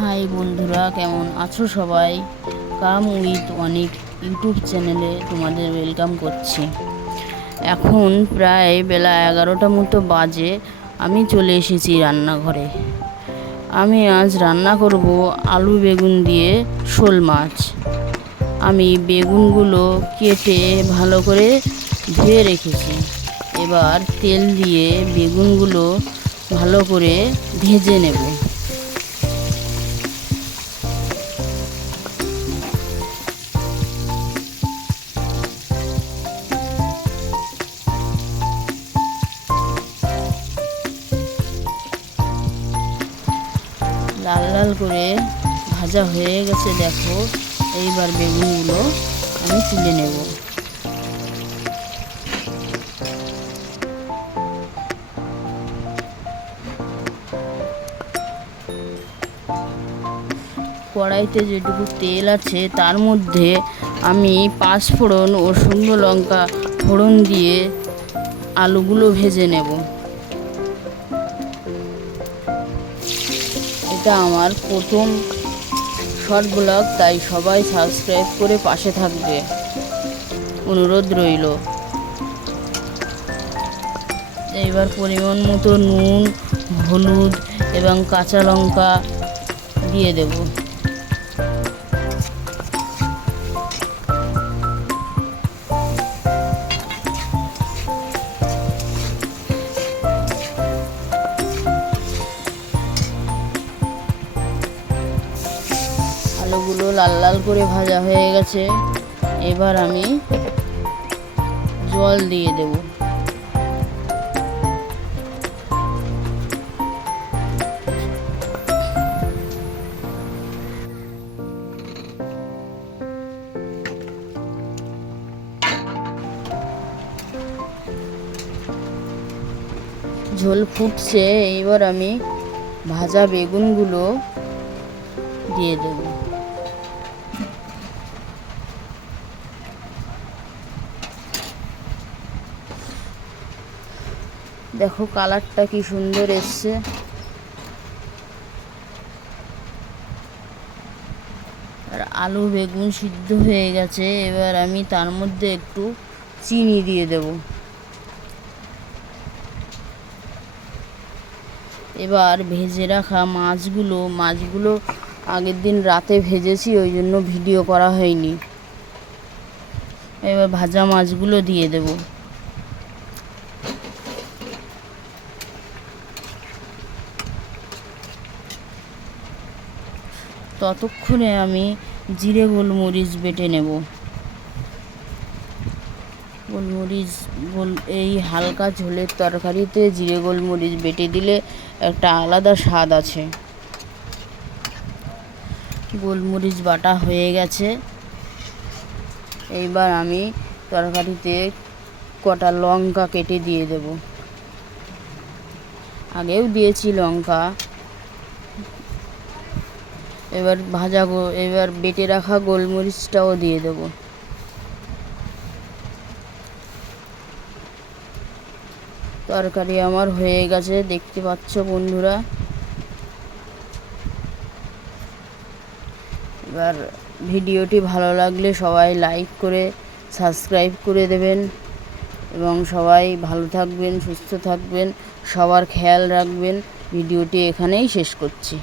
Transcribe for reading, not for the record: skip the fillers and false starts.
High বন্ধুরা, কেমন আছো সবাই? কাম উইথ অনিক ইউটিউব চ্যানেলে তোমাদের ওয়েলকাম করছি। এখন প্রায় বেলা 11টা মতো বাজে। আমি চলে এসেছি রান্নাঘরে। আমি আজ রান্না করব আলু বেগুন দিয়ে শোল মাছ। আমি বেগুনগুলো কেটে ভালো করে ধুয়ে রেখেছি। এবার তেল দিয়ে বেগুনগুলো ভালো করে ভেজে নেব। লাল লাল করে ভাজা হয়ে গেছে, দেখো। এইবার বেগুনগুলো আমি তুলে নেব। কড়াইতে যেটুকু তেল আছে তার মধ্যে আমি 5 ফোড়ন ও শুকনো লঙ্কা ফোড়ন দিয়ে আলুগুলো ভেজে নেব। এটা আমার প্রথম শর্ট ব্লগ, তাই সবাই সাবস্ক্রাইব করে পাশে থাকবে, অনুরোধ রইল। এইবার পরিমাণ মতো নুন, হলুদ এবং কাঁচা লঙ্কা দিয়ে দেব। আলুগুলো লাল লাল করে ভাজা হয়ে গেছে। এবার আমি জল দিয়ে দেব। ঝোল ফুটছে, এইবার আমি ভাজা বেগুনগুলো দিয়ে দেব। দেখো কালারটা কি সুন্দর এসছে। আর আলু বেগুন সিদ্ধ হয়ে গেছে। এবার আমি তার মধ্যে একটু চিনি দিয়ে দেব। এবার ভেজে রাখা মাছগুলো আগের দিন রাতে ভেজেছি, ওই জন্য ভিডিও করা হয়নি। এবার ভাজা মাছগুলো দিয়ে দেব। ততক্ষণে আমি জিরে গোলমরিচ বেটে নেব। এই হালকা ঝোলের তরকারিতে জিরে গোলমরিচ বেটে দিলে একটা আলাদা স্বাদ আছে। গোলমরিচ বাটা হয়ে গেছে। এইবার আমি তরকারিতে কটা লঙ্কা কেটে দিয়ে দেব। আগেও দিয়েছি লঙ্কা। এবার বেটে রাখা গোলমরিচটাও দিয়ে দেব। তরকারি আমার হয়ে গেছে, দেখতে পাচ্ছ বন্ধুরা। এবার ভিডিওটি ভালো লাগলে সবাই লাইক করে সাবস্ক্রাইব করে দেবেন এবং সবাই ভালো থাকবেন, সুস্থ থাকবেন, সবার খেয়াল রাখবেন। ভিডিওটি এখানেই শেষ করছি।